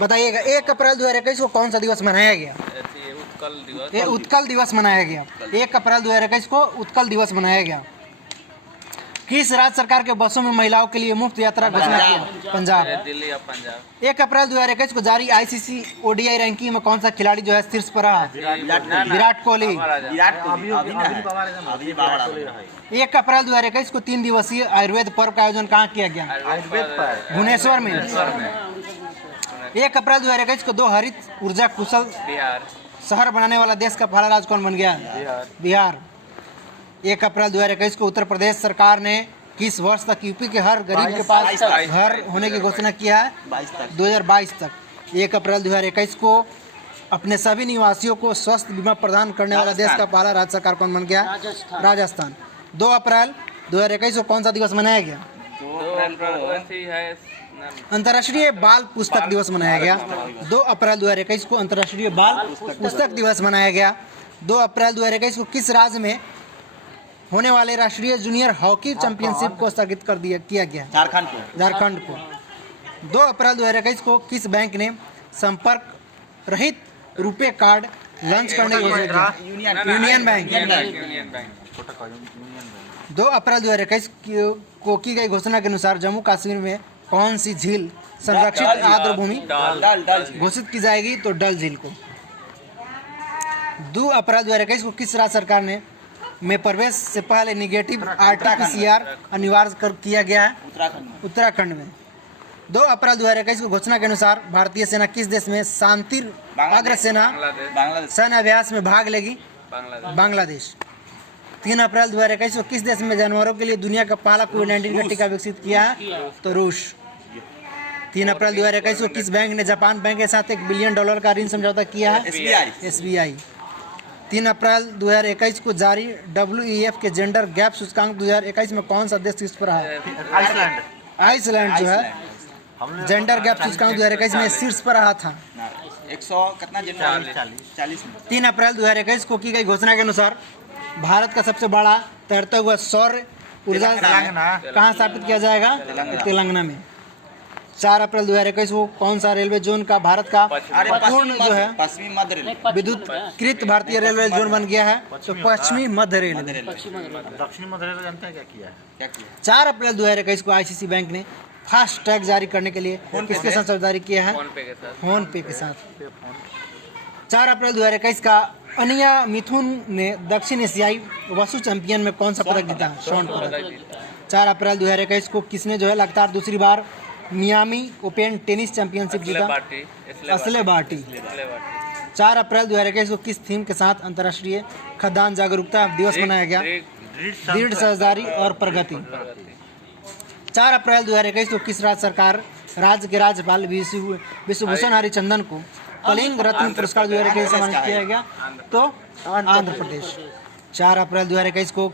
बताइएगा 1 अप्रैल 2021 को कौन सा दिवस मनाया गया? ये उत्कल दिवस मनाया गया। 1 अप्रैल 2021 को उत्कल दिवस मनाया गया। किस राज्य सरकार के बसों में महिलाओं के लिए मुफ्त यात्रा घोषणा की? पंजाब। दिल्ली या पंजाब। 1 अप्रैल 2021 को जारी आईसीसी ओडीआई रैंकिंग में कौन सा खिलाड़ी जो है शीर्ष पर रहा? विराट कोहली। 1 अप्रैल 2021 को 3 दिवसीय आयुर्वेद पर्व का आयोजन कहाँ किया गया? भुवनेश्वर में। 1 अप्रैल 2021 को 2 हरित ऊर्जा कुशल शहर बनाने वाला देश का पहला राज्य कौन बन गया? बिहार। 1 अप्रैल 2021 को उत्तर प्रदेश सरकार ने किस वर्ष तक यूपी के हर गरीब के पास घर होने की घोषणा किया है? 2022 तक। 1 अप्रैल 2021 को अपने सभी निवासियों को स्वास्थ्य बीमा प्रदान करने वाला देश का पहला राज्य सरकार कौन बन गया? राजस्थान। 2 अप्रैल 2021 को कौन सा दिवस मनाया गया? अंतर्राष्ट्रीय बाल पुस्तक दिवस मनाया गया। 2 अप्रैल 2021 को अंतर्राष्ट्रीय बाल पुस्तक दिवस मनाया गया। 2 अप्रैल 2021 को किस राज्य में होने वाले राष्ट्रीय जूनियर हॉकी चैंपियनशिप को स्थगित कर किया गया? झारखंड को। 2 अप्रैल 2021 को किस बैंक ने संपर्क रहित रुपए कार्ड लॉन्च करने की घोषणा की? Union bank. 2 अप्रैल 2021 को की गई घोषणा के अनुसार जम्मू कश्मीर में कौन सी झील संरक्षित आर्द्र भूमि घोषित की जाएगी? तो डल झील को। 2 अप्रैल 2021 को किस राज्य सरकार ने में प्रवेश से पहले निगेटिव RT-PCR अनिवार्य किया गया है? उत्तराखंड में। 2 अप्रैल 2021 को घोषणा के अनुसार भारतीय सेना किस देश में शांति अग्रसेना सैन्य अभ्यास में भाग लेगी? बांग्लादेश। 3 अप्रैल 2021 को किस देश में जानवरों के लिए दुनिया का पहला कोविड-19 का टीका विकसित किया है? तो रूस। 3 अप्रैल 2021 को किस बैंक ने जापान बैंक के साथ $1 बिलियन का ऋण समझौता किया है? SBI। 3 अप्रैल 2021 को जारी WEF के जेंडर गैप सूचकांक 2021 में कौन सा देश शीर्ष पर रहा? आइसलैंड जो है जेंडर गैप सूचकांक 2021 में शीर्ष पर रहा था। 3 अप्रैल 2021 को की गई घोषणा के अनुसार भारत का सबसे बड़ा तैरता हुआ सौर ऊर्जा कहाँ स्थापित किया जाएगा? तेलंगाना में। 4 अप्रैल 2021 को कौन सा रेलवे जोन का भारत का पूर्ण जो है विद्युतीकृत भारतीय रेलवे जोन बन गया है? तो पश्चिमी मध्य रेलवे। दक्षिणी मध्य रेलवे जनता क्या किया है? 4 अप्रैल 2021 को आईसीसी बैंक ने फास्ट टैग जारी करने के लिए किसके साथ जारी किया है? फोन पे के साथ। 4 अप्रैल 2021 का अनिया मिथुन ने दक्षिण एशियाई वसु चैंपियन में कौन सा पदक जीता? स्वर्ण पदक। 4 अप्रैल 2021 को किसने जो है लगातार दूसरी बार मियामी ओपन टेनिस चैंपियनशिप जीता? असले बार्टी। 4 अप्रैल 2021 को किस थीम के साथ अंतर्राष्ट्रीय खदान जागरूकता दिवस मनाया गया? दृढ़ समझदारी और प्रगति। 4 अप्रैल 2021 को किस राज्य सरकार राज्य के राज्यपाल विश्वभूषण हरिचंदन को कलिंग रत्न पुरस्कार 2021 से सम्मानित किया गया? तो आंध्र प्रदेश। 4 अप्रैल 2021 को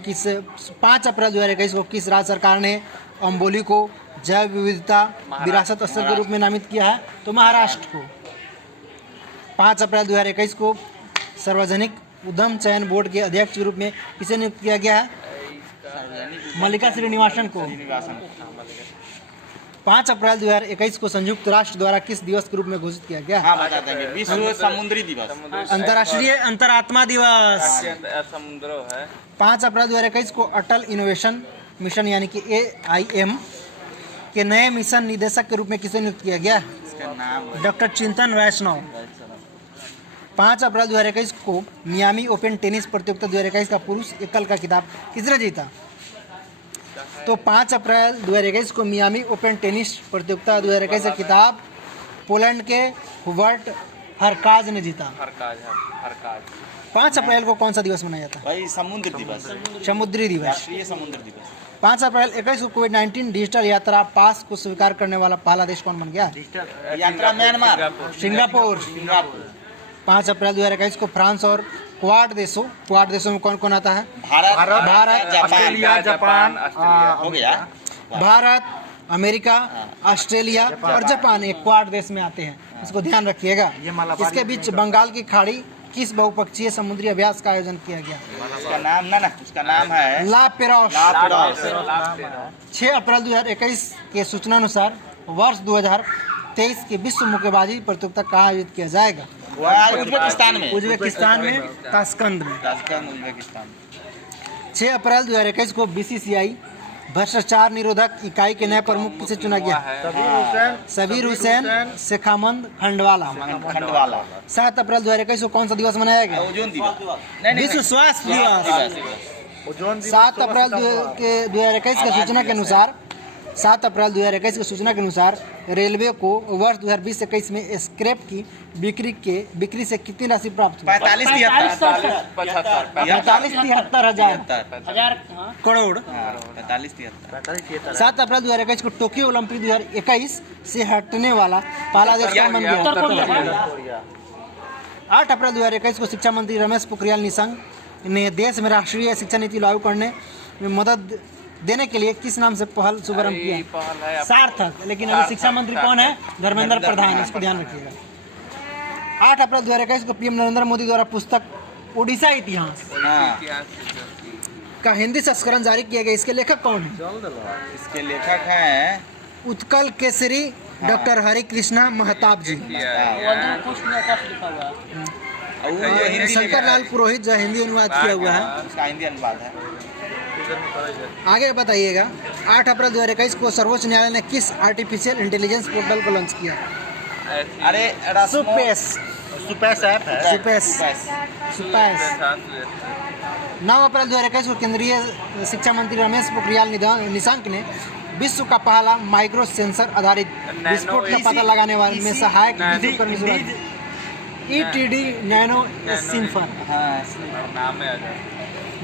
5 अप्रैल 2021 को किस राज्य सरकार ने अम्बोली को जैव विविधता विरासत स्थल के रूप में नामित किया है? तो महाराष्ट्र को। 5 अप्रैल 2021 को सार्वजनिक उद्यम चयन बोर्ड के अध्यक्ष के रूप में किसे नियुक्त किया गया है? मल्लिका श्रीनिवासन को। 5 अप्रैल 2021 को संयुक्त राष्ट्र द्वारा किस दिवस के रूप में घोषित किया गया? विश्व समुद्री दिवस। अंतर्राष्ट्रीय अंतरात्मा दिवस। 5 अप्रैल 2021 को अटल इनोवेशन मिशन यानी कि AIM के नए मिशन निदेशक के रूप में किसे नियुक्त किया गया? डॉक्टर चिंतन वैष्णव। 5 अप्रैल 2021 को मियामी ओपन टेनिस प्रतियोगिता 2021 का पुरुष एकल का खिताब किसने जीता? तो 5 अप्रैल 2021 को मियामी ओपन टेनिस प्रतियोगिता 2021 का खिताब पोलैंड के हुबर्ट हरकाज ने जीता। 5 अप्रैल को कौन सा दिवस मनाया जाता है? भाई समुद्र दिवस। समुद्री दिवस। राष्ट्रीय समुद्र दिवस। 5 अप्रैल 2021 को कोविड-19 डिजिटल यात्रा पास को स्वीकार करने वाला पहला देश कौन बन गया? यात्रा म्यांमार। सिंगापुर। 5 अप्रैल 2021 को फ्रांस और क्वाड देशों में कौन कौन आता है? भारत, ऑस्ट्रेलिया, जापान हो गया। भारत, अमेरिका, ऑस्ट्रेलिया और जापान एक क्वाड देश में आते हैं, इसको ध्यान रखिएगा। इसके बीच बंगाल की खाड़ी किस बहुपक्षीय समुद्री अभ्यास का आयोजन किया गया? उसका नाम है ला पेरोस। 6 अप्रैल 2021 के सूचना अनुसार वर्ष 2023 की विश्व मुक्केबाजी प्रतियोगिता कहाँ आयोजित किया जाएगा? वो है उज्बेकिस्तान में। उज्बेकिस्तान में ताशकंद में। Tashkent Uzbekistan. 6 अप्रैल 2021 को बीसीसीआई भ्रष्टाचार निरोधक इकाई के नए प्रमुख से चुना गया? सबीर हुसैन शेखामंद खंडवाला। 7 अप्रैल 2021 को कौन सा दिवस मनाया गया? ओजोन दिवस। नहीं, विश्व स्वास्थ्य दिवस। 7 अप्रैल 2021 की सूचना के अनुसार 7 अप्रैल 2021 की सूचना के अनुसार रेलवे को वर्ष 2020-21 में स्क्रैप की बिक्री से कितनी राशि प्राप्त हुई? 45-73 हजार करोड़। 7 अप्रैल 2021 को टोक्यो ओलंपिक 2021 से हटने वाला पहला देश कौन बन गया? 8 अप्रैल 2021 को शिक्षा मंत्री रमेश पोखरियाल निशंक ने देश में राष्ट्रीय शिक्षा नीति लागू करने में मदद देने के लिए किस नाम से पहल शुभारंभ किया? सार्थक। लेकिन अभी शिक्षा मंत्री कौन है? धर्मेंद्र प्रधान। इसको ध्यान रखिएगा। 8 अप्रैल 2021 को पीएम नरेंद्र मोदी द्वारा पुस्तक उड़ीसा इतिहास का हिंदी संस्करण जारी किया गया। इसके लेखक कौन है? इसके लेखक हैं उत्कल केसरी डॉक्टर हरि कृष्णा महताब जी। शंकर लाल पुरोहित जो हिंदी अनुवाद किया हुआ है, उसका हिंदी अनुवाद है। आगे बताइएगा। 8 अप्रैल 2021 को सर्वोच्च न्यायालय ने किस आर्टिफिशियल इंटेलिजेंस पोर्टल को लॉन्च किया? अरे सुपेस ऐप है। सुपेस। 9 अप्रैल 2021 को केंद्रीय शिक्षा मंत्री रमेश पोखरियाल निशंक ने विश्व का पहला माइक्रो सेंसर आधारित विस्फोट का पता लगाने वाले में सहायक ETD नैनो सिंफर।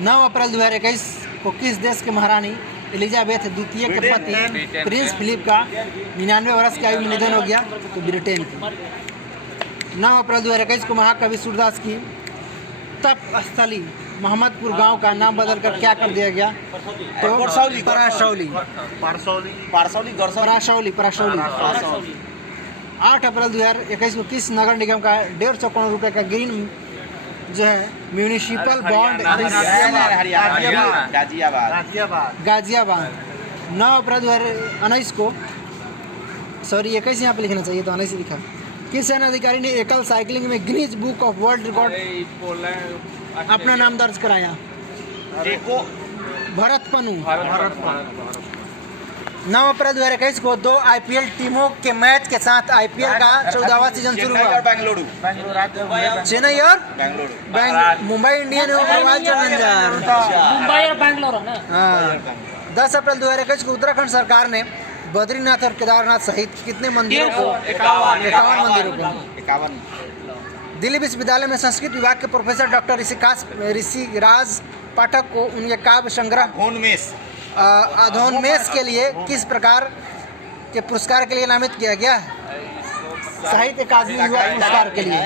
9 अप्रैल 2021 को किस देश के महारानी एलिजाबेथ द्वितीय के पति प्रिंस फिलिप का 99 वर्ष की आयु में निधन हो गया? तो ब्रिटेन की। 9 अप्रैल 2021 को महाकवि सूरदास की तप स्थली मोहम्मदपुर गांव का नाम बदलकर क्या कर दिया गया? तो पराशौली। 8 अप्रैल 2021 को किस नगर निगम का 150 करोड़ रुपए का ग्रीन जो है म्यूनिसिपल बॉन्ड गाजियाबाद। 9 अप्रैल 2019 को 21 यहाँ पे लिखना चाहिए तो 19 लिखा। किस सेना अधिकारी ने एकल साइकिलिंग में Guinness book of world record अपना नाम दर्ज कराया? भरत पन्नू। 9 अप्रैल 2021 को 2 IPL टीमों के मैच के साथ IPL का 14वां सीजन शुरू हुआ। चेन्नई और Mumbai Indian royal challenger. Mumbai और बैंगलोर है ना। 10 अप्रैल 2021 को उत्तराखंड सरकार ने बद्रीनाथ और केदारनाथ सहित कितने मंदिरों को? 51 मंदिरों को। 51। दिल्ली विश्वविद्यालय में संस्कृत विभाग के प्रोफेसर डॉक्टर ऋषिराज पाठक को उनके काव्य संग्रह अधोन्मेष के लिए किस प्रकार के पुरस्कार के लिए नामित किया गया है? साहित्य अकादमी युवा पुरस्कार के लिए।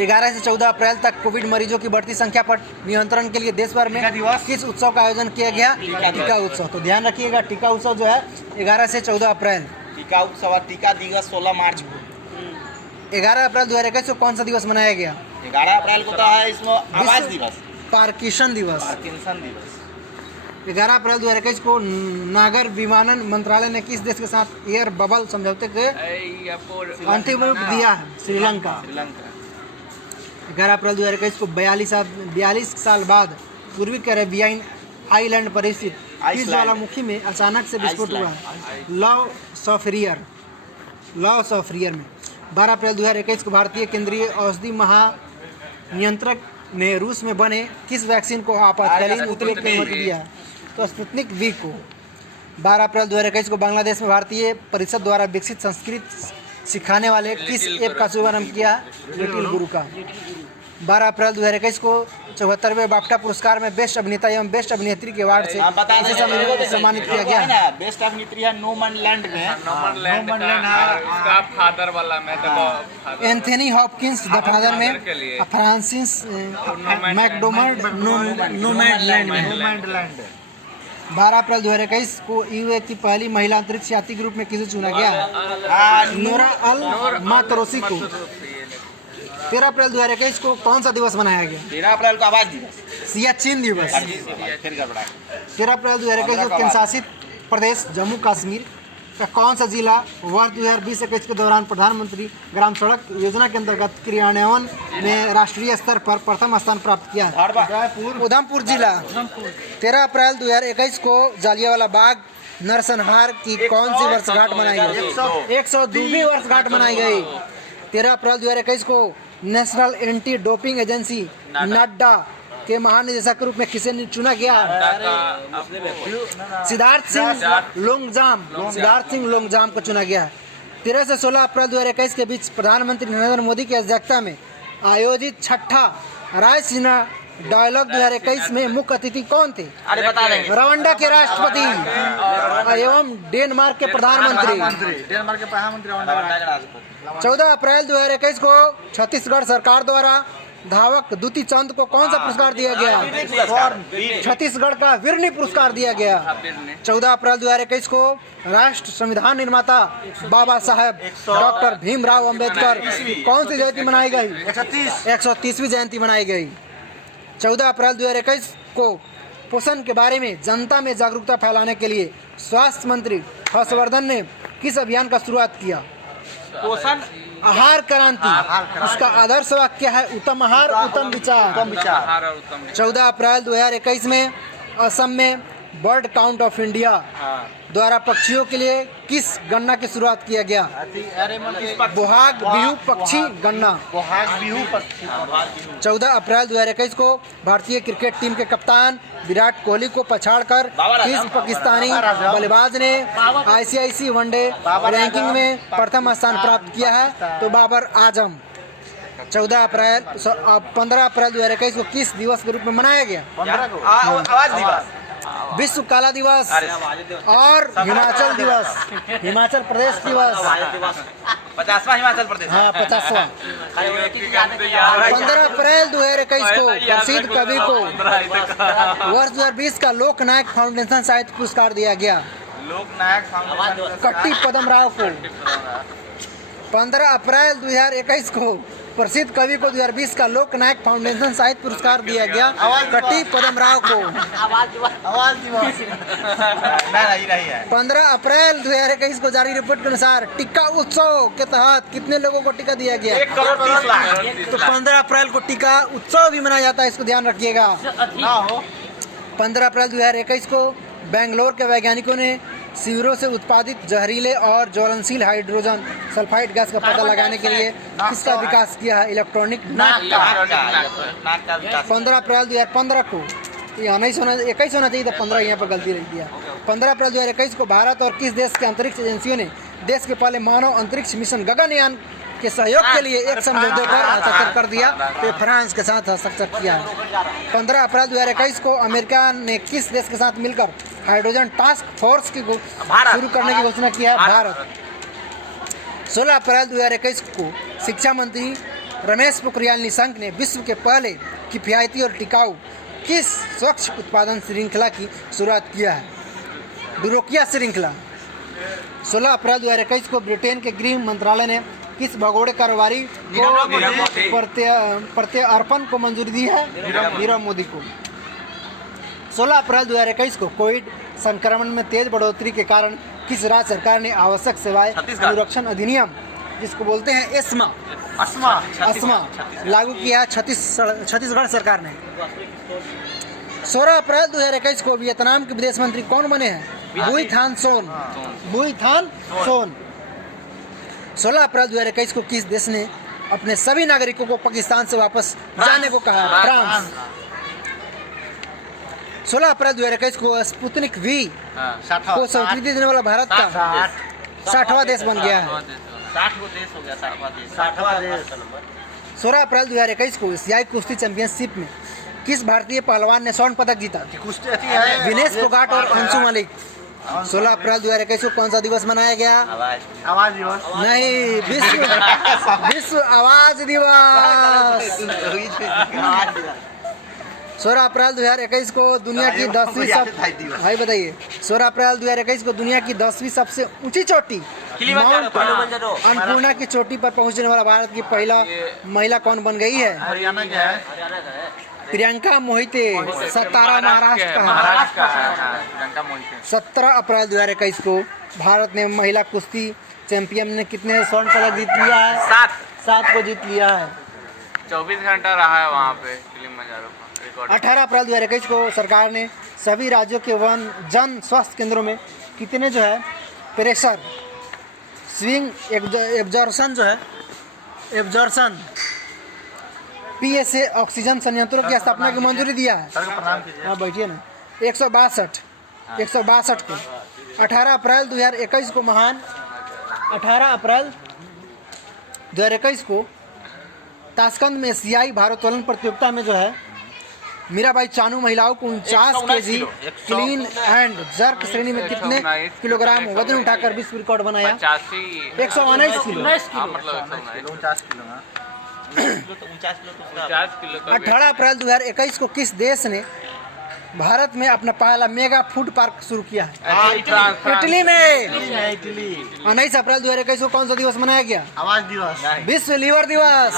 11 से 14 अप्रैल तक कोविड मरीजों की बढ़ती संख्या पर नियंत्रण के लिए देश भर में किस उत्सव का आयोजन किया गया? टीका उत्सव। तो ध्यान रखिएगा, टीका उत्सव जो है 11 से 14 अप्रैल। टीका उत्सव और टीका दिवस 16 मार्च को। 11 अप्रैल 2021 को कौन सा दिवस मनाया गया? 11 अप्रैल को तो है इसमें आवाज दिवस, पार्किंसन दिवस। 11 अप्रैल 2021 को नागर विमानन मंत्रालय ने किस देश के साथ एयर बबल समझौते के अंतिम रूप दिया है? श्रीलंका। 11 अप्रैल 2021 को 42 साल बाद पूर्वी कैरेबियाई आइलैंड पर स्थित किस ज्वालामुखी में अचानक से विस्फोट हुआ? लॉस ऑफ रियर में। 12 अप्रैल 2021 को भारतीय केंद्रीय औषधि महानियंत्रक ने रूस में बने किस वैक्सीन को आपातकालीन उपयोग की अनुमति दिया? तो स्पुतनिक वी को। 12 अप्रैल 2021 को बांग्लादेश में भारतीय परिषद द्वारा विकसित संस्कृत सिखाने वाले किस ऐप का शुभारंभ किया? लिटिल गुरु का। 12 अप्रैल 2021 को 74वें बाफ्टा पुरस्कार में बेस्ट अभिनेता एवं बेस्ट अभिनेत्री के अवार्ड से सम्मानित किया गया है? बेस्ट अभिनेत्री है नोमैनलैंड में। उसका फादर वाला में तो एंथनी हॉपकिंस द फादर में, फ्रांसिस मैकडोमर्ड नोमैडलैंड में। 12 अप्रैल 2021 को यूए की पहली महिला अंतरिक्ष यात्री के रूप में किसे चुना गया? नोरा अल मातरोसी को। 13 अप्रैल 2021 को कौन सा दिवस मनाया गया? 13 अप्रैल को आवाज दिवस, सियाचिन दिवस। फिर गड़बड़ा। 13 अप्रैल 2021 को केंद्र शासित प्रदेश जम्मू कश्मीर का कौन सा जिला वर्ष 2020-21 के दौरान प्रधानमंत्री ग्राम सड़क योजना के अंतर्गत क्रियान्वयन में राष्ट्रीय स्तर पर प्रथम स्थान प्राप्त किया है? उधमपुर जिला। 13 अप्रैल 2021 को जालियांवाला बाग नरसंहार की कौन सी वर्षगांठ मनाई गई? 102वीं वर्षगांठ मनाई गई। 13 अप्रैल 2021 को नेशनल एंटी डोपिंग एजेंसी नाडा के महानिदेशक के रूप में किसे चुना गया? सिद्धार्थ सिंह लोंगजाम को चुना गया है। 13 से 16 अप्रैल 2021 के बीच प्रधानमंत्री नरेंद्र मोदी की अध्यक्षता में आयोजित छठा रायसीना डायलॉग 2021 में मुख्य अतिथि कौन थे? अरे बता देंगे। रवांडा के राष्ट्रपति एवं डेनमार्क के प्रधानमंत्री। 14 अप्रैल 2021 को छत्तीसगढ़ सरकार द्वारा धावक द्युति चंद को कौन सा पुरस्कार दिया गया? छत्तीसगढ़ का वीरनी पुरस्कार दिया गया। 14 अप्रैल 2021 को राष्ट्र संविधान निर्माता बाबा साहेब डॉक्टर भीमराव अंबेडकर कौन सी जयंती मनाई गई? 130वीं जयंती मनाई गई। 14 अप्रैल 2021 को पोषण के बारे में जनता में जागरूकता फैलाने के लिए स्वास्थ्य मंत्री हर्षवर्धन ने किस अभियान का शुरुआत किया? पोषण आहार क्रांति। उसका आदर्श वाक्य है उत्तम आहार उत्तम विचार। 14 अप्रैल 2021 में असम में बर्ड काउंट ऑफ इंडिया द्वारा पक्षियों के लिए किस गणना की शुरुआत किया गया? बोहाग बिहू पक्षी गणना। 14 अप्रैल 2021 को भारतीय क्रिकेट टीम के कप्तान विराट कोहली को पछाड़कर किस पाकिस्तानी बल्लेबाज ने आईसीआईसी वनडे रैंकिंग में प्रथम स्थान प्राप्त किया है? तो बाबर आजम। 15 अप्रैल 2021 को किस दिवस के रूप में मनाया गया? आवाज दिवस, विश्व काला दिवस और हिमाचल दिवस, हिमाचल प्रदेश दिवस। 50वां हिमाचल प्रदेश। हाँ 50वां। 15 अप्रैल 2021 को प्रसिद्ध कवि को वर्ष 2020 का लोकनायक फाउंडेशन साहित्य पुरस्कार दिया गया। लोकनायक फाउंडेशन कट्टी पदम राव को। 15 अप्रैल 2021 को प्रसिद्ध कवि को 2020 का लोकनायक फाउंडेशन साहित्य पुरस्कार दिया गया कट्टी पदम राव को। आवाज दिवस नहीं है। 15 अप्रैल 2021 को जारी रिपोर्ट के अनुसार टीका उत्सव के तहत कितने लोगों को टीका दिया गया? 1,30,00,000। तो 15 अप्रैल को टीका उत्सव भी मनाया जाता है, इसको ध्यान रखिएगा। 15 अप्रैल 2021 को बेंगलोर के वैज्ञानिकों ने शिविरों से उत्पादित जहरीले और ज्वलनशील हाइड्रोजन सल्फाइड गैस का पता लगाने के लिए किसका विकास किया है? इलेक्ट्रॉनिक नाक का। 15 अप्रैल 2015 को यहाँ नहीं सोना 21 होना चाहिए था, 15 यहाँ पर गलती रह गया। 15 अप्रैल 2021 को भारत और किस देश के अंतरिक्ष एजेंसियों ने देश के पहले मानव अंतरिक्ष मिशन गगनयान के सहयोग के लिए एक समझौते पर हस्ताक्षर कर दिया? तो फ्रांस के साथ हस्ताक्षर किया है। 15 अप्रैल 2021 को अमेरिका ने किस देश के साथ मिलकर हाइड्रोजन टास्क फोर्स की शुरू करने की घोषणा की है? भारत। 16 अप्रैल 2021 को शिक्षा मंत्री रमेश पोखरियाल निशंक ने विश्व के पहले किफायती और टिकाऊ किस स्वच्छ उत्पादन श्रृंखला की शुरुआत किया है? डुरोकिया श्रृंखला। 16 अप्रैल 2021 को ब्रिटेन के गृह मंत्रालय ने किस भगोड़े कारोबारी को प्रत्यर्पण को मंजूरी दी है? नीरव मोदी को। 16 अप्रैल 2021 को कोविड संक्रमण में तेज बढ़ोतरी के कारण किस राज्य सरकार ने आवश्यक सेवाएं अनुरक्षण अधिनियम, जिसको बोलते हैं अस्मा लागू किया? छत्तीसगढ़ सरकार ने। 16 अप्रैल 2021 को वियतनाम के विदेश मंत्री कौन बने हैं? बुई थान सोन। 16 अप्रैल 2021 को किस देश ने अपने सभी नागरिकों को पाकिस्तान से वापस जाने को कहा? फ्रांस। 16 अप्रैल 2021 को स्पुतनिक वी को स्वीकृति देने वाला भारत का 60वां देश बन गया है। 60वां देश हो गया। 60वां देश। 16 अप्रैल 2021 को एशियाई कुश्ती चैंपियनशिप में किस भारतीय पहलवान ने स्वर्ण पदक जीता? विनेश फोगाट और अंशु मलिक। 16 अप्रैल 2021 को कौन सा दिवस मनाया गया? आवाज दिवस नहीं, विश्व आवाज दिवस। 16 अप्रैल 2021 को दुनिया की 10वीं भाई बताइए 16 अप्रैल 2021 को दुनिया की 10वीं सबसे ऊंची चोटी माउंट अन्नपूर्णा की चोटी पर पहुंचने वाला भारत की पहला महिला कौन बन गई है? हरियाणा क्या है? प्रियंका मोहिते, सतारा महाराष्ट्र का है। 17 अप्रैल 2021 को भारत ने महिला कुश्ती चैंपियन ने कितने स्वर्ण पदक जीत लिया है? 7 को जीत लिया है। 24 घंटा रहा है वहाँ पे किलिमंजारो का रिकॉर्ड। 18 अप्रैल 2021 को सरकार ने सभी राज्यों के जन स्वास्थ्य केंद्रों में कितने जो है प्रेशर स्विंग एब्जॉर्शन जो है एब्जॉर्शन PSA ऑक्सीजन संयंत्रों की स्थापना की मंजूरी दिया है। हाँ बैठिए ना। 162 को 18 अप्रैल 2021 को 18 अप्रैल 2021 को ताशकंद में एशियाई भारोत्तोलन प्रतियोगिता में जो है मीराबाई चानू महिलाओं को 49 केजी क्लीन एंड जर्क श्रेणी में कितने किलोग्राम वजन उठाकर विश्व रिकॉर्ड बनाया? 119 किलो। 18 अप्रैल 2021 को किस देश ने भारत में अपना पहला मेगा फूड पार्क शुरू किया है? इटली में। 19 अप्रैल 2021 को कौन सा दिवस मनाया गया? आवाज दिवस। विश्व लीवर दिवस।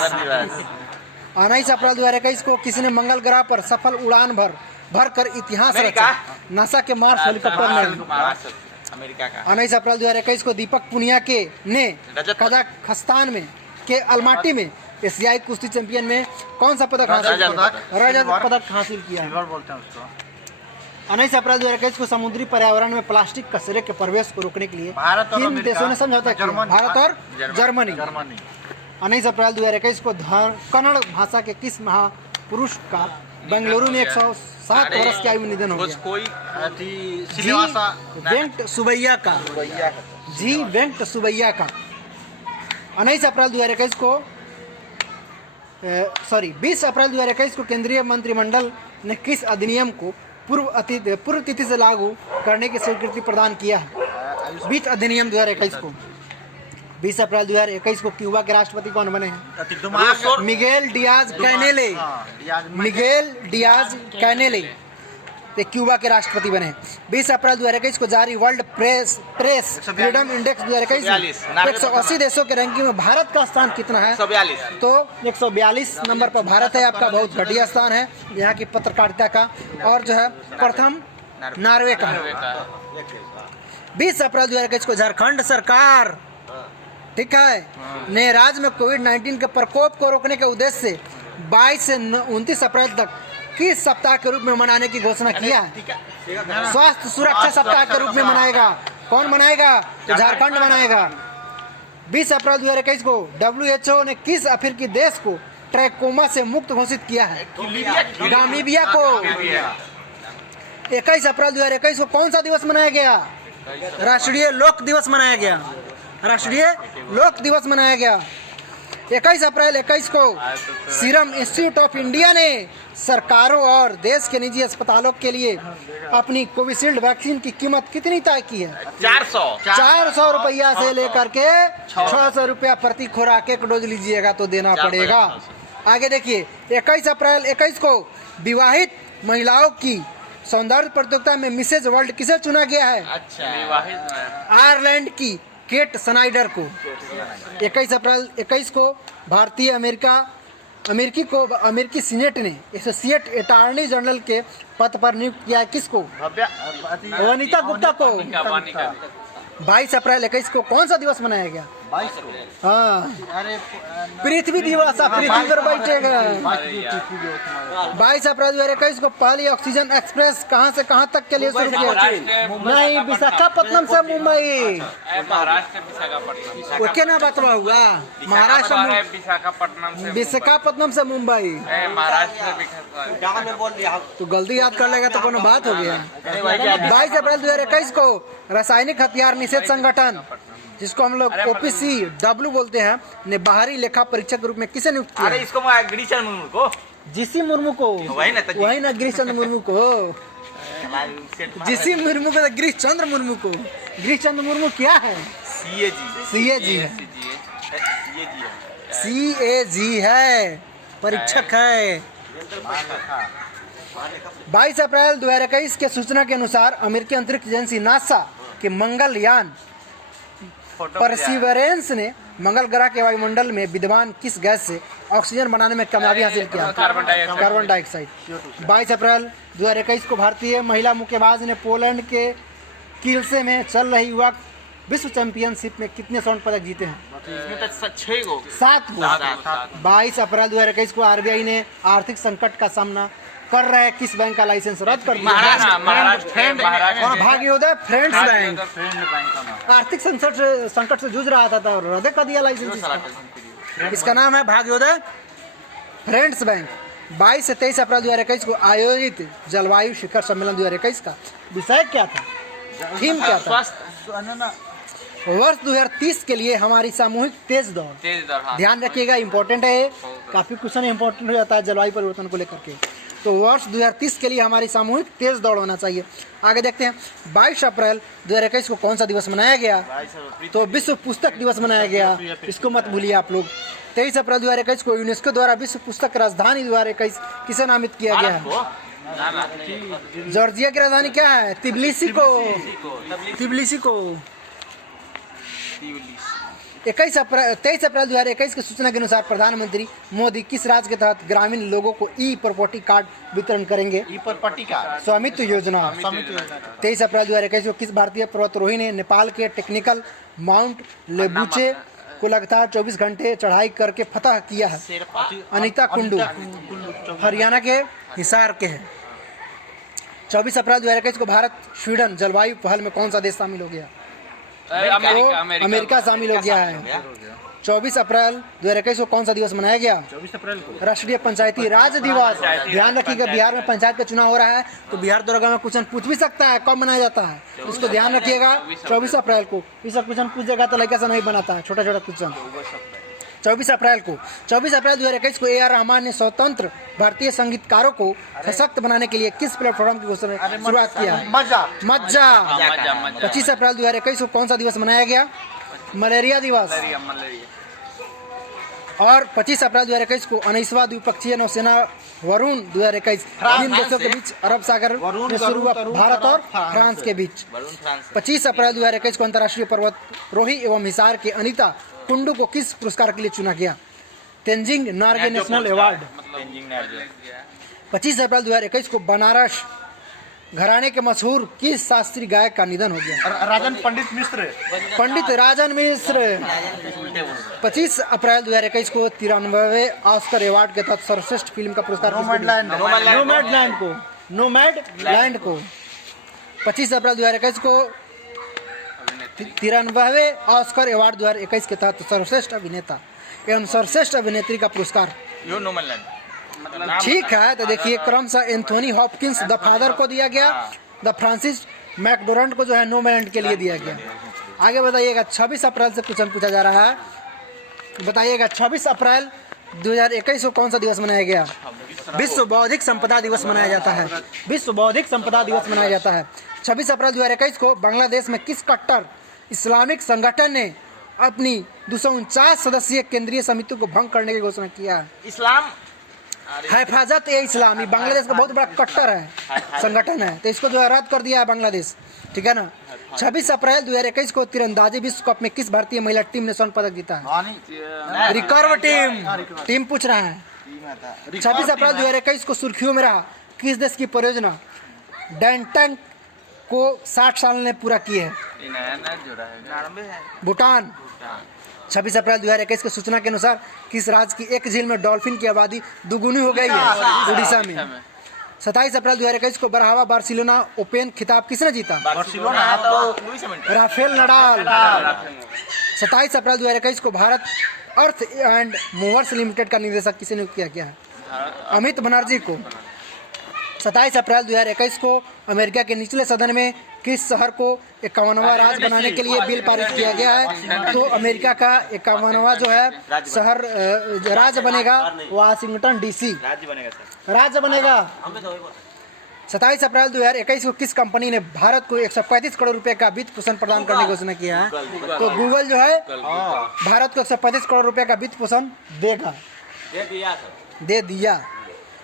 19 अप्रैल 2021 को किसी ने मंगल ग्रह पर सफल उड़ान भर कर इतिहास रचा? नासा के मार्स हेलीकॉप्टर ने। अमेरिका का। 19 अप्रैल 2021 को दीपक पुनिया ने कजाकिस्तान में के अलमाटी में एशियाई कुश्ती चैंपियन में कौन सा पदक रजत पदक हासिल किया? सिल्वर बोलते हैं उसको। 19 अप्रैल 2021 को समुद्री पर्यावरण में प्लास्टिक कचरे के प्रवेश को रोकने के लिए भारत और किन अमेरिका, देशों ने समझौता किया? भारत और जर्मनी। 19 अप्रैल 2021 को कन्नड़ भाषा के किस महापुरुष का बेंगलुरु में 107 वर्ष की आयु में निधन हो गया? वेंकट सुबैया का। जी वेंकट सुबैया का। 19 अप्रैल 2021 को 20 अप्रैल 2021 को केंद्रीय मंत्रिमंडल ने किस अधिनियम को पूर्व तिथि से लागू करने की स्वीकृति प्रदान किया है? 20 अधिनियम 2021 को। 20 अप्रैल 2021 को क्यूबा के राष्ट्रपति कौन बने हैं? Miguel Diaz Canel. Miguel Diaz Canel Cuba के राष्ट्रपति बने हैं। 20 अप्रैल 2021 को जारी वर्ल्ड प्रेस फ्रीडम इंडेक्स 2021 180 देशों के रैंकिंग में भारत का स्थान कितना है? 142। तो 142 नंबर पर भारत है। आपका बहुत घटिया स्थान है यहाँ की पत्रकारिता का। और जो है प्रथम नॉर्वे का। 20 अप्रैल 2021 को झारखंड सरकार ठीक है ने राज्य में कोविड-19 के प्रकोप को रोकने के उद्देश्य से 22 से 29 अप्रैल तक किस सप्ताह के रूप में मनाने की घोषणा किया है? स्वास्थ्य सुरक्षा सप्ताह के रूप में मनाएगा। कौन मनाएगा? तो झारखंड मनाएगा। 20 अप्रैल 2021 को WHO ने किस अफ्रीकी देश को ट्रैकोमा से मुक्त घोषित किया है? नामीबिया को। 21 अप्रैल 2021 को कौन सा दिवस मनाया गया? राष्ट्रीय लोक दिवस मनाया गया। राष्ट्रीय लोक दिवस मनाया गया। 21 अप्रैल 21 को सीरम इंस्टीट्यूट ऑफ इंडिया ने सरकारों और देश के निजी अस्पतालों के लिए अपनी कोविशील्ड वैक्सीन की कीमत कितनी तय की है? 400 रुपया से लेकर के 600 रुपया प्रति खुराक एक डोज लीजिएगा तो देना पड़ेगा। आगे देखिए 21 अप्रैल 21 को विवाहित महिलाओं की सौंदर्य प्रतियोगिता में मिसेज वर्ल्ड किसे चुना गया है? आयरलैंड की केट स्नाइडर को। 21 अप्रैल 21 को अमेरिकी सीनेट ने एसोसिएट अटॉर्नी जनरल के पद पर नियुक्त किया है किसको? वनिता गुप्ता को। 22 अप्रैल 21 को कौन सा दिवस मनाया गया? 22 को। हाँ पृथ्वी दिवस। पृथ्वी पर बैठेगा। 22 अप्रैल 2021 को पहली ऑक्सीजन एक्सप्रेस कहां से कहां तक के लिए शुरू किया? नहीं विशाखापट्टनम से मुंबई। महाराष्ट्र विशाखापट्टनम। वो क्या ना बतवा हुआ? महाराष्ट्र विशाखापट्टनम से मुंबई। महाराष्ट्र तो गलती याद कर लेगा तो कोनो बात हो गया। 22 अप्रैल 2021 को रासायनिक हथियार निषेध संगठन जिसको हम लोग OPCW बोलते हैं ने बाहरी लेखा परीक्षक के रूप में किसे नियुक्त किया? अरे इसको गिरीशचंद्र मुर्मू को। जीसी मुर्मू को। वही ना गिरीशचंद्र मुर्मू को। जीसी मुर्मू को गिरीशचंद्र मुर्मू को। गिरीशचंद्र मुर्मू क्या है? CAG है परीक्षक है। 22 अप्रैल 2021 के सूचना के अनुसार अमेरिकी अंतरिक्ष एजेंसी नासा के मंगलयान परसिवरेंस ने मंगल ग्रह के वायुमंडल में विद्यमान किस गैस से ऑक्सीजन बनाने में कामयाबी हासिल किया? Carbon dioxide. 22 अप्रैल 2021 को भारतीय महिला मुक्केबाज ने पोलैंड के किल्से में चल रही युवा विश्व चैंपियनशिप में कितने स्वर्ण पदक जीते हैं? इसमें तो 6 गो 7 गो। 22 अप्रैल 2021 को आरबीआई ने आर्थिक संकट का सामना कर रहे किस बैंक का लाइसेंस रद्द कर दिया? और भाग्योदय फ्रेंड्स बैंक आर्थिक संकट से जूझ रहा था तो रद्द कर दिया लाइसेंस इसका। इसका नाम है भाग्योदय फ्रेंड्स बैंक। 22 से 23 अप्रैल 2021 को आयोजित जलवायु शिखर सम्मेलन 2021 का विषय क्या था? थीम क्या था? वर्ष 2030 के लिए हमारी सामूहिक तेज दौड़। ध्यान रखिएगा, इंपॉर्टेंट है, काफी क्वेश्चन इंपॉर्टेंट हो जाता है जलवायु परिवर्तन को लेकर के। तो वर्ष 2030 के लिए हमारी सामूहिक तेज दौड़ होना चाहिए। आगे देखते हैं 22 अप्रैल 2021 को कौन सा दिवस मनाया गया? तो विश्व पुस्तक दिवस मनाया गया, इसको मत भूलिए आप लोग। 23 अप्रैल 2021 को यूनेस्को द्वारा विश्व पुस्तक राजधानी 2021 किसे नामित किया गया है? जॉर्जिया की राजधानी क्या है? तिबिलिसी को। 23 अप्रैल 2021 की सूचना के अनुसार प्रधानमंत्री मोदी किस राज्य के तहत ग्रामीण लोगों को ई प्रॉपर्टी कार्ड वितरण करेंगे? ई प्रॉपर्टी कार्ड स्वामित्व योजना। 23 अप्रैल 2021 को किस भारतीय पर्वतारोही ने नेपाल के टेक्निकल माउंट लेबुचे को लगातार 24 घंटे चढ़ाई करके फतह किया है? अनीता कुंडू, हरियाणा के हिसार के हैं। 24 अप्रैल 2021 को भारत स्वीडन जलवायु पहल में कौन सा देश शामिल हो गया? अमेरिका शामिल हो गया है। 24 अप्रैल 2021 को कौन सा दिवस मनाया गया? 24 अप्रैल को राष्ट्रीय पंचायती राज दिवस। ध्यान रखिएगा, बिहार में पंचायत का चुनाव हो रहा है तो बिहार दरोगा में क्वेश्चन पूछ भी सकता है, कब मनाया जाता है इसको ध्यान रखिएगा। 24 अप्रैल को इस क्वेश्चन पूछेगा तो लड़का से नहीं बनाता है, छोटा छोटा क्वेश्चन। 24 अप्रैल 2021 को AR रहमान ने स्वतंत्र भारतीय संगीतकारों को सशक्त बनाने के लिए किस प्लेटफॉर्म की शुरुआत किया? मज्जा। 25 अप्रैल 2021 को कौन सा दिवस मनाया गया? मलेरिया दिवस। और 25 अप्रैल 2021 को 19वां द्विपक्षीय नौसेना वरुण 2021 तीन देशों के बीच अरब सागर में शुरू हुआ, भारत और फ्रांस के बीच। 25 अप्रैल 2021 को अंतर्राष्ट्रीय पर्वतारोही एवं हिसार के अनीता कुंडू को किस पुरस्कार के लिए चुना गया? Tenzing Norgay national award. 25 अप्रैल 2021 को बनारस घराने के मशहूर किस शास्त्रीय गायक का निधन हो गया? राजन पंडित मिश्र। पंडित राजन मिश्र। 25 अप्रैल 2021 को 93वें ऑस्कर अवार्ड के तहत सर्वश्रेष्ठ फिल्म का पुरस्कार नोमैडलैंड को। 25 अप्रैल 2021 को 93वें ऑस्कर अवार्ड 2021 के तहत सर्वश्रेष्ठ अभिनेता एवं सर्वश्रेष्ठ अभिनेत्री का पुरस्कार ठीक है। तो देखिए क्रमशः एंथोनी हॉपकिंस द फादर को दिया गया, द फ्रांसिस मैकडोरल्ड को जो है नोमैडलैंड के लिए दिया गया। आगे बताइएगा 26 अप्रैल से क्वेश्चन पूछा जा रहा है, बताइएगा 26 अप्रैल 2021 को कौन सा दिवस मनाया गया? विश्व बौद्धिक संपदा दिवस मनाया जाता है। विश्व बौद्धिक संपदा दिवस मनाया जाता है। 26 अप्रैल 2021 को बांग्लादेश में किस कट्टर इस्लामिक संगठन ने अपनी 249 सदस्यीय केंद्रीय समिति को भंग करने की घोषणा किया है? इस्लाम हिफाजत ए इस्लामी बांग्लादेश का बहुत बड़ा कट्टर है संगठन है, तो इसको जो है रद्द कर दिया है बांग्लादेश, ठीक है ना। 26 अप्रैल 2021 को तीरंदाजी विश्व कप में किस भारतीय महिला टीम ने स्वर्ण पदक जीता है? रिकर्व टीम पूछ रहा है। 26 अप्रैल 2021 को सुर्खियों में रहा किस देश की परियोजना डैंटंग को 60 साल ने पूरा किए है? भूटान। 26 अप्रैल 2021 की सूचना के अनुसार किस राज्य की एक झील में डॉल्फिन की आबादी दुगुनी हो गई है? उड़ीसा में। 27 अप्रैल 2021 को बरहावा बार्सिलोना ओपन खिताब किसने जीता? Rafael Nadal. 27 अप्रैल 2021 को Bharat earth and movers limited का निदेशक किसे नियुक्त किया गया है? अमित बनर्जी को। 27 अप्रैल 2021 को अमेरिका के निचले सदन में किस शहर को 51वां राज्य बनाने के लिए बिल पारित किया गया है? तो अमेरिका का 51वां जो है शहर राज्य बनेगा वाशिंगटन DC राज्य बनेगा। 27 अप्रैल 2021 को किस कंपनी ने भारत को 135 करोड़ रुपए का वित्त पोषण प्रदान करने की घोषणा किया है? तो गूगल जो है भारत को 135 करोड़ रुपए का वित्त पोषण देगा, दे दिया।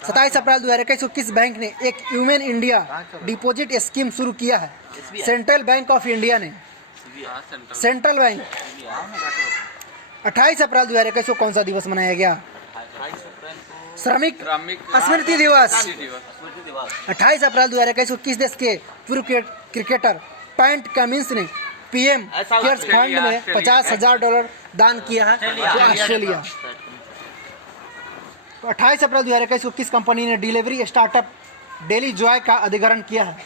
27 अप्रैल 2021 को किस बैंक ने एक ह्यूमन इंडिया डिपॉजिट स्कीम शुरू किया है? सेंट्रल बैंक ऑफ इंडिया ने। Central bank. 28 अप्रैल 2021 को कौन सा दिवस मनाया गया? श्रमिक स्मृति दिवस। 28 अप्रैल 2021 को किस देश के पूर्व क्रिकेटर पैट कमिंस ने पीएम केयर्स फंड में $50,000 दान किया है तो ऑस्ट्रेलिया। तो 28 अप्रैल 2021 को किस कंपनी ने डिलीवरी स्टार्टअप डेली जॉय का अधिग्रहण किया है?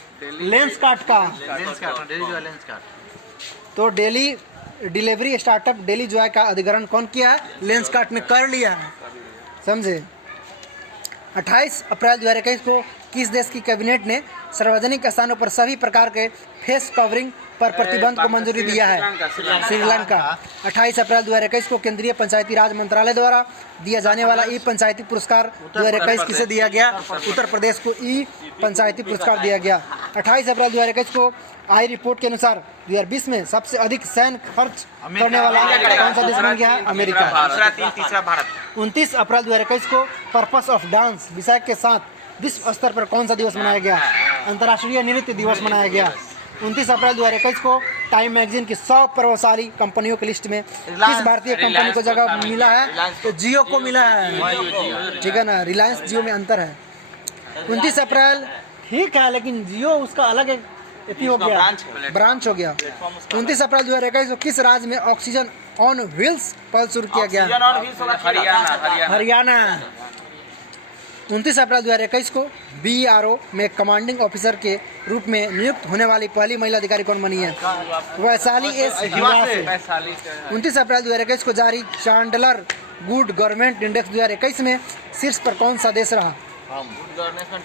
लेंसकार्ट का। तो daily delivery startup daily Joy का अधिग्रहण कौन किया है? लेंसकार्ट ने कर लिया है, समझे। 28 अप्रैल 2021 को किस देश की कैबिनेट ने सार्वजनिक स्थानों पर सभी प्रकार के फेस कवरिंग पर प्रतिबंध को मंजूरी दिया है? श्रीलंका। 28 अप्रैल 2021 को केंद्रीय पंचायती राज मंत्रालय द्वारा दिया जाने वाला ई पंचायती पुरस्कार 2021 किसे दिया गया? उत्तर प्रदेश को ई पंचायती पुरस्कार दिया गया। 28 अप्रैल 2021 को आई रिपोर्ट के अनुसार 2020 में सबसे अधिक सैन्य खर्च करने वाला कौन सा देश बन गया है? अमेरिका। तीसरा भारत। 29 अप्रैल 2021 को पर्पस ऑफ डांस विषय के साथ विश्व स्तर पर कौन सा दिवस मनाया गया? अंतर्राष्ट्रीय नृत्य दिवस मनाया गया। 29 अप्रैल 2021 को टाइम मैगजीन की 100 प्रभावशाली कंपनियों की लिस्ट में किस भारतीय कंपनी को जगह मिला है? तो जियो को मिला है, ठीक है ना। रिलायंस जियो में अंतर है। 29 अप्रैल ठीक है, लेकिन जियो उसका अलग एक इतनी हो गया, ब्रांच हो गया। 29 अप्रैल 2021 को किस राज्य में ऑक्सीजन ऑन व्हील्स पहल शुरू किया गया? हरियाणा। 29 अप्रैल 2021 को BRO में कमांडिंग ऑफिसर के रूप में नियुक्त होने वाली पहली महिला अधिकारी कौन बनी है? वैशाली एस हिरासे। 29 अप्रैल 2021 को जारी चांडलर गुड गवर्नमेंट इंडेक्स 2021 में शीर्ष पर कौन सा देश रहा?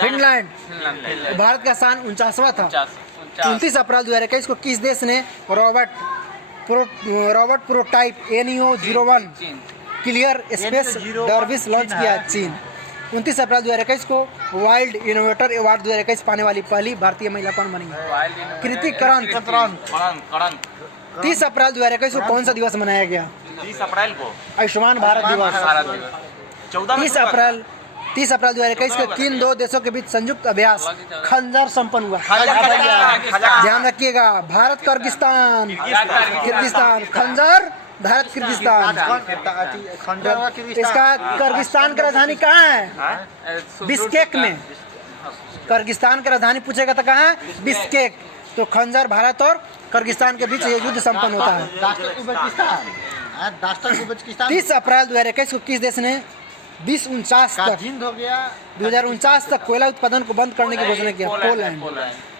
फिनलैंड। भारत का स्थान 49वां था। 29 अप्रैल 2021 को किस देश ने robot prototype NEO-01 clear space debris launch किया? चीन। 29 अप्रैल 2021 को वाइल्ड इनोवेटर अवार्ड 2021 पाने वाली पहली भारतीय महिला कौन बनी? कृति करन। 30 अप्रैल 2021 को कौन सा दिवस मनाया गया? 30 अप्रैल को आयुष्मान भारत दिवस। 30 अप्रैल 2021 को किन दो देशों के बीच संयुक्त अभ्यास खंजर संपन्न हुआ? ध्यान रखिएगा, भारत किर्गिस्तान। खंजर भारत किर्गिस्तान। इसका किर्गिस्तान की राजधानी कहाँ है? बिश्केक में। किर्गिस्तान की राजधानी पूछेगा तो कहाँ है? बिश्केक। तो खंजर भारत और किर्गिस्तान के बीच ये युद्ध संपन्न होता है। 30 अप्रैल 2021 को किस देश ने 2049 तक कोयला उत्पादन को बंद करने की घोषणा किया? पोलैंड।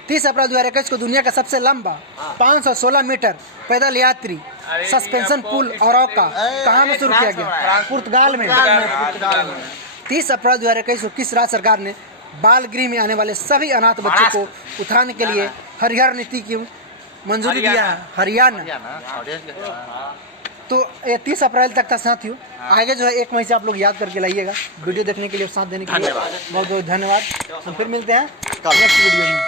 30 अप्रैल 2021 को दुनिया का सबसे लंबा 516 मीटर पैदल यात्री सस्पेंशन पुल औरोका कहाँ में शुरू किया गया? पुर्तगाल में। 30 अप्रैल 2021 को किस राज्य सरकार ने बाल गृह में आने वाले सभी अनाथ बच्चों को उठाने के लिए हरिहर नीति की मंजूरी दिया है? हरियाणा। तो ये 30 अप्रैल तक था साथियों। आगे जो है 1 मई से आप लोग याद करके लाइएगा। वीडियो देखने के लिए, साथ देने के लिए बहुत बहुत धन्यवाद। हम फिर मिलते हैं नेक्स्ट वीडियो में।